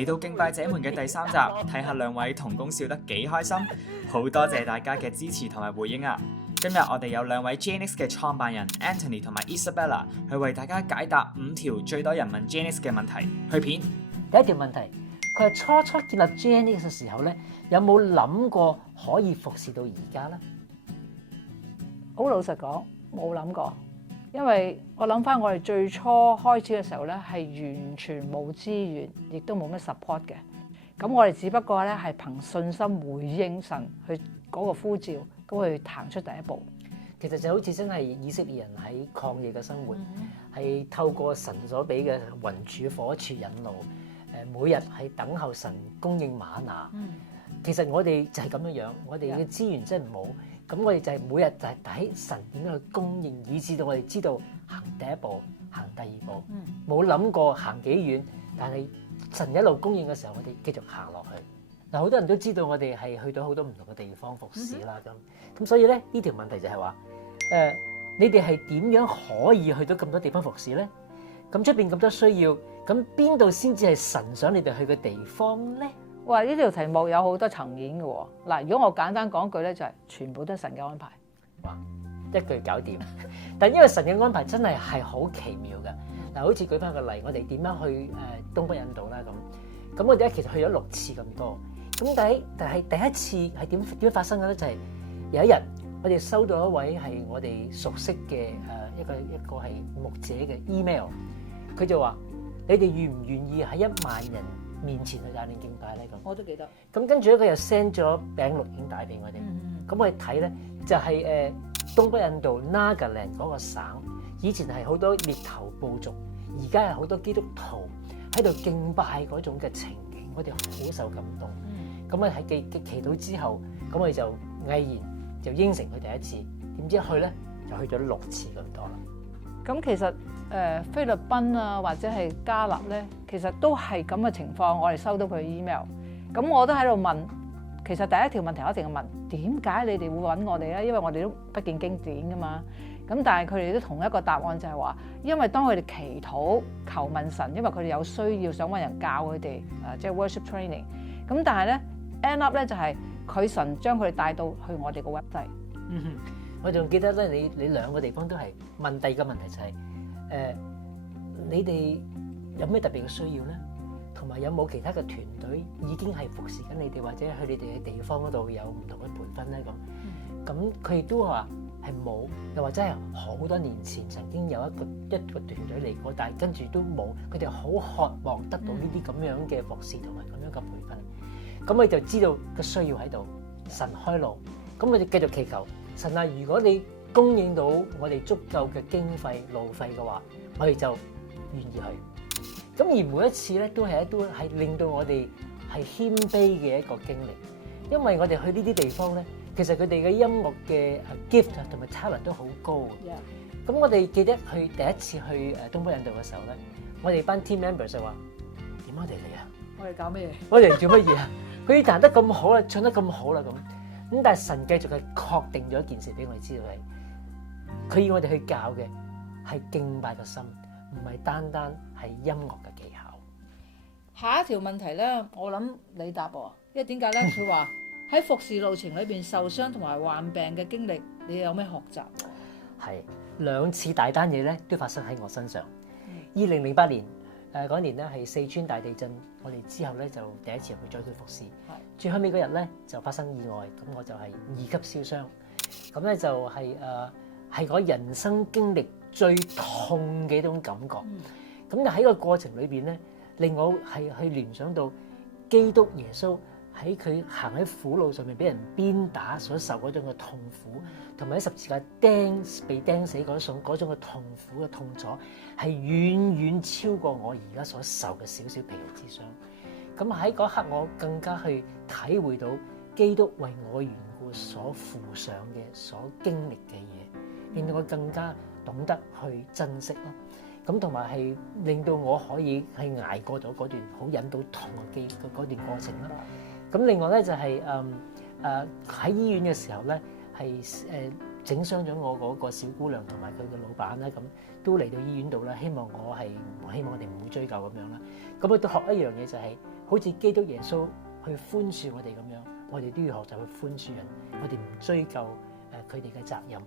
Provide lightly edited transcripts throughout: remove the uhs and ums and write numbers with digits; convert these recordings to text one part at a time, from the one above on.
嚟到敬拜者們嘅第3集，睇下兩位同工笑得幾開心，好多謝大家嘅支持同埋回應啊！今日我哋有兩位 JNX 嘅創辦人 Anthony 同埋 Isabella 去為大家解答5條最多人問 JNX 嘅問題。去片第一條問題，佢係初建立 JNX 嘅時候咧，有冇諗過可以服侍到而家咧？好老實講，冇諗過，因為我諗翻我哋最初開始嘅時候咧，係完全冇資源，亦都冇乜 support 嘅。咁我哋只不過咧係憑信心回應神去嗰個呼召，咁去行出第一步。其實就好似真係以色列人喺曠野嘅生活，係透過神所俾嘅雲柱火柱引路，每日係等候神供應嗎哪。其實我哋就係咁樣樣，我哋嘅資源真係冇，咁我哋就係每日就係睇神點樣去供應，以至到我哋知道行第一步，行第二步，冇諗過行幾遠，但係神一路供應嘅時候，我哋繼續行落去。嗱，好多人都知道我哋係去到好多唔同嘅地方服侍啦，咁所以咧呢條問題就係話，你哋係點樣可以去到咁多地方服侍咧？咁出邊咁多需要，咁邊度先至係神想你哋去嘅地方咧？哇！呢條題目有好多層面嘅喎。嗱，如果我簡單講句咧，就係全部都係神嘅安排。哇！一句搞掂。但因為神嘅安排真係好奇妙嘅。嗱，好似舉翻個例，我哋點樣去東北印度啦咁我哋咧其實去咗6次咁多。咁但係第一次係點樣發生嘅咧？就係有一日我哋收到一位係我哋熟悉嘅一個係牧者嘅 email， 佢就話：你哋願唔願意喺1萬人面前去帶領敬拜咧？咁我都記得。咁跟住咧，佢又 send 咗餅錄影帶俾我哋。咁我哋睇咧就係東北印度 Nagaland 嗰個省，以前係好多獵頭部族，而家係好多基督徒喺度敬拜嗰種嘅情景，我哋好受感動。咁啊喺祈禱之後，咁我哋就毅然就應承佢第一次，點知去咧就去咗6次咁多啦。咁其實菲律賓啊，或者係加納咧，其實都係咁嘅情況。我哋收到佢 email， 咁我都喺度問。其實第一條問題我一定要問：點解你哋會揾我哋咧？因為我哋都不見經典噶嘛。咁但係佢哋都同一個答案就係話，因為當佢哋祈禱求問神，因為佢哋有需要想揾人教佢哋即係 worship training。咁但係咧 end up 咧就係佢神將佢哋帶到去我哋個 website。我仲記得咧，你2個地方都係問第二個問題就係你哋有咩特別嘅需要咧？同埋有冇其他嘅團隊已經係服侍緊你哋，或者去你哋嘅地方嗰度有唔同嘅培訓咧？咁佢亦都話係冇，又或者係好多年前曾經有一個團隊嚟過，但係跟住都冇。佢哋好渴望得到呢啲咁樣嘅服侍同埋咁樣嘅培訓。咁我就知道個需要喺度，神開路。咁我哋繼續祈求神啊！如果你供應到我哋足夠嘅經費路費嘅話，我哋就願意去。咁而每一次咧，都係令到我哋係謙卑嘅一個經歷，因為我哋去呢啲地方咧，其實佢哋嘅音樂嘅 gift 同埋 talent 都好高。咁我哋記得去第一次去東北印度嘅時候咧，我哋班 team members 就話：點我哋嚟啊？我哋搞咩嘢？我哋嚟做乜嘢啊？佢彈得咁好啦，唱得咁好啦咁，但係神繼續係確定咗一件事俾我哋知道係，佢要我哋去教嘅係敬拜嘅心。唔係單單係音樂嘅技巧。下一條問題咧，我諗你答喎，因為點解咧？佢話喺服侍路程裏邊受傷同埋患病嘅經歷，你有咩學習？係2次大單嘢咧，都發生喺我身上。2008年嗰年咧係四川大地震，我哋之後咧就第一次去災區服侍。最後尾嗰日咧就發生意外，咁我就係2級燒傷。咁咧就係我人生經歷最痛嘅一種感覺，咁就喺個過程裏邊咧，令我係去聯想到基督耶穌喺佢行喺苦路上面俾人鞭打所受嗰種嘅痛苦，同埋喺十字架被釘死嗰種嘅痛苦嘅痛楚，係遠遠超過我而家所受嘅少少皮肉之傷。咁喺嗰刻，我更加去體會到基督為我緣故所付上嘅、所經歷嘅嘢，令到我更加懂得去珍惜咯。咁同埋係令到我可以係捱過咗嗰段好忍到痛嘅嗰段過程啦。咁另外咧就係喺醫院嘅時候咧，係整傷咗我嗰個小姑娘同埋佢嘅老闆啦，咁都嚟到醫院度啦，希望我哋唔會追究咁樣啦。咁我都學一樣嘢就係、好似基督耶穌去寬恕我哋咁樣，我哋都要學習去寬恕人，我哋唔追究佢哋嘅責任。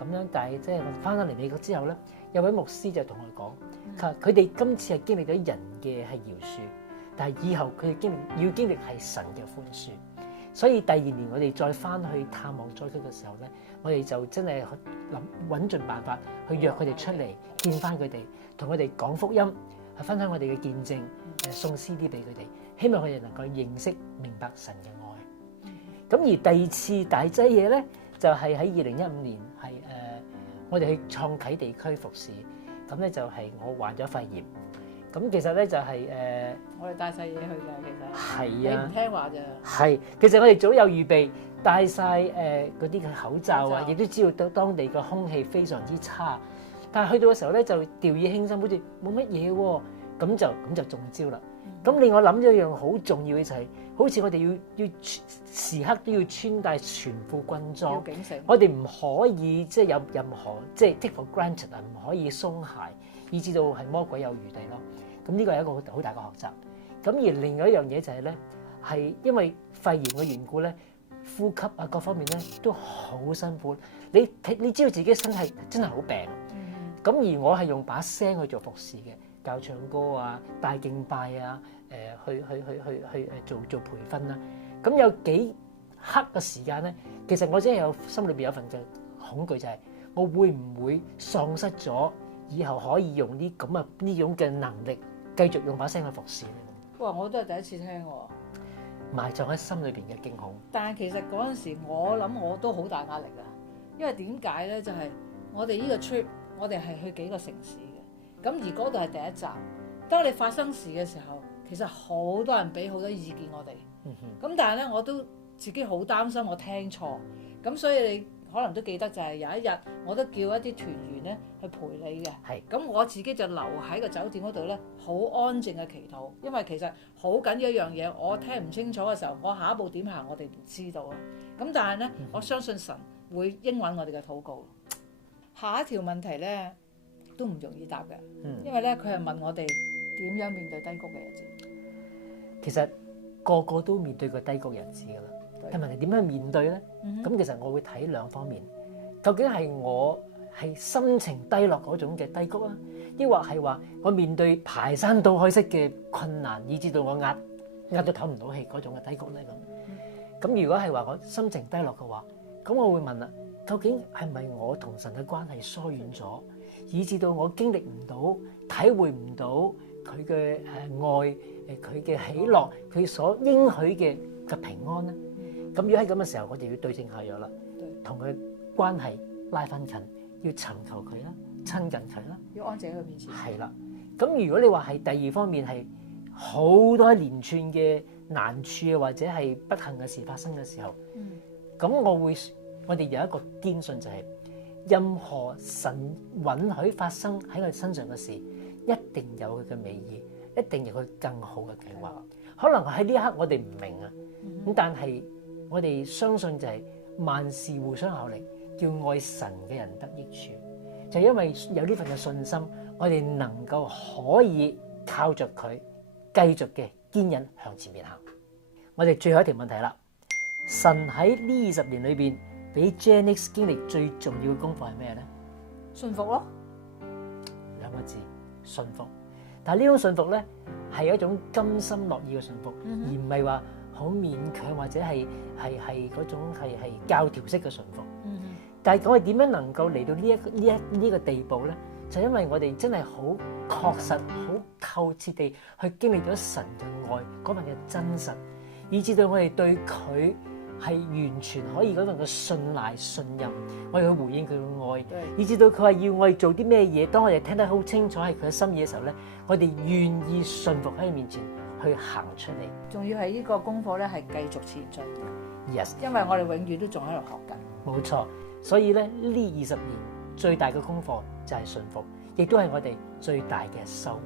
咁樣，但係即係翻返嚟美國之後咧，有位牧師就同我講，佢哋今次係經歷咗人嘅係饒恕，但係以後佢哋要經歷係神嘅寬恕。所以第二年我哋再翻去探望災區嘅時候咧，我哋就真係揾盡辦法去約佢哋出嚟見翻佢哋，同佢哋講福音，去分享我哋嘅見證，送 CD 俾佢哋，希望佢哋能夠認識明白神嘅愛。咁而第二次大劑嘢咧，就係喺2015年係我哋去創啟地區服侍，咁咧就係我患咗肺炎。咁其實咧就係我哋帶晒嘢去㗎，其實係你唔聽話咋？係，其實我哋早有預備，帶晒嗰啲嘅口罩啊，亦都知道當地嘅空氣非常之差。但係去到嘅時候咧，就掉以輕心，好似冇乜嘢喎，咁就中招啦。咁令我諗咗一樣好重要嘅就係、好似我哋要時刻都要穿戴全副軍裝，要警醒。我哋唔可以即係有任何即係 take for granted 啊，唔可以鬆懈，以至到係魔鬼有餘地咯。咁呢個係一個好大嘅學習。咁而另外一樣嘢就係咧，係因為肺炎嘅緣故咧，呼吸啊各方面咧都好辛苦。你知道自己身體真係好病。咁而我係用把聲去做服侍嘅，教唱歌啊、帶敬拜啊、去做培訓啦。咁有幾刻嘅時間咧，其實我真係有心裏邊有份嘅恐懼，就係我會唔會喪失咗以後可以用呢種嘅能力繼續用把聲去服侍咧？哇！我都係第一次聽喎。埋藏喺心裏邊嘅驚恐。但係其實嗰陣時，我諗我都好大壓力啊。因為點解咧？就係我哋呢個 trip，我哋係去幾個城市嘅。咁而嗰度係第一站。當你發生事嘅時候，其實好多人俾好多意見我哋。咁但係咧，我都自己好擔心我聽錯。咁所以你可能都記得就係有一日，我都叫一啲團員咧去陪你嘅。係。咁我自己就留喺個酒店嗰度咧，好安靜嘅祈禱。因為其實好緊要一樣嘢，我聽唔清楚嘅時候，我下一步點行，我哋唔知道啊。咁但係咧，我相信神會應允我哋嘅禱告。下一條問題咧都唔容易答嘅，因為咧佢係問我哋點樣面對低谷嘅日子。其實個個都面對過低谷日子㗎啦。但問題點樣面對咧？咁其實我會睇兩方面，究竟係我係心情低落嗰種嘅低谷啊，抑或係話我面對排山倒海式嘅困難，以至到我壓到唞唔到氣嗰種嘅低谷咧咁。咁如果係話我心情低落嘅話，咁我會問啦，究竟係咪我同神嘅關係疏遠咗，以至到我經歷唔到、體會唔到佢嘅愛、佢嘅喜樂、佢所應許嘅平安咧？咁如果喺咁嘅時候，我哋要對症下藥啦，同佢關係拉翻近，要尋求佢啦，親近佢啦，要安靜喺佢面前。係啦。咁如果你話係第二方面係好多一連串嘅難處啊，或者係不幸嘅事發生嘅時候，咁我哋有一個堅信就係，任何神允許發生喺我哋身上嘅事，一定有佢嘅美意，一定有佢更好嘅計劃。可能喺呢一刻我哋唔明啊，咁但係我哋相信就係萬事互相效力，叫愛神嘅人得益處。就因為有呢份嘅信心，我哋能夠可以靠着佢繼續嘅堅忍向前面行。我哋最後一條問題啦，神喺呢20年裏邊俾 Janice 經歷最重要嘅功課係咩咧？信服咯，2個字，信服。但係呢種信服咧係一種甘心樂意嘅信服，而唔係話好勉強或者係嗰種係教條式嘅信服。但係我哋點樣能夠嚟到呢個地步咧？就因為我哋真係好確實、好透徹地去經歷咗神嘅愛嗰份嘅真實，以至到我哋對佢係完全可以嗰份嘅信賴、信任，我哋去回應佢嘅愛，以至到佢話要我哋做啲咩嘢，當我哋聽得好清楚係佢嘅心意嘅時候咧，我哋願意信服喺佢面前去行出嚟。仲要係呢個功課咧係繼續前進嘅。Yes， 因為我哋永遠都仲喺度學緊。冇錯，所以咧呢20年最大嘅功課就係信服，亦都係我哋最大嘅收穫。